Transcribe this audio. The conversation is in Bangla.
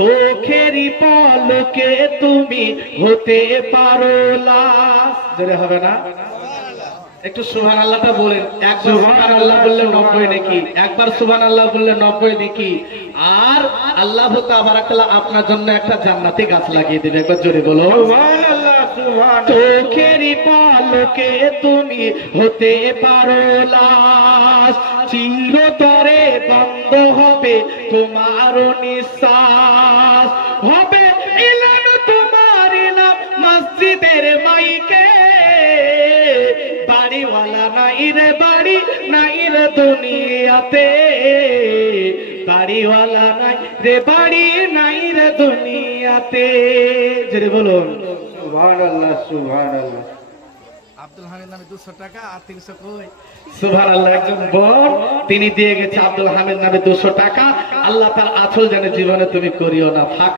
চোখেরই পলকে তুমি হতে পারো লাশ। জোরে হবে না? একটু সুবহানাল্লাহটা বলেন। একবার সুবহানাল্লাহ বললে 90 নেকি, একবার সুবহানাল্লাহ বললে 90 নেকি। আর আল্লাহ তাবারাক তাআলা আপনার জন্য একটা জান্নাতি গাছ লাগিয়ে দেবে। একবার জোরে বলো সুবহানাল্লাহ। চোখেরই পলকে তুমি হতে পারো লাশ, চিরতরে বন্ধ হবে তোমার নিঃশ্বাস, হবে এলান তোমার নাম মসজিদের মাইকে, বাড়িওয়ালা নাই রে বাড়ি নাই রে দুনিয়াতে, বাড়িওয়ালা নাই রে বাড়ি নাই রে দুনিয়াতে। জোরে বলুন সুবহানাল্লাহ সুবহানাল্লাহ। আব্দুল হামিদ নামে 200 টাকা আর 300 কই? সুবহানাল্লাহ। একজন বোন তিনি দিয়ে গেছে আব্দুল হামিদ নামে 200 টাকা। আল্লাহ তার আঁচল যেন জীবনে তুমি করিও না।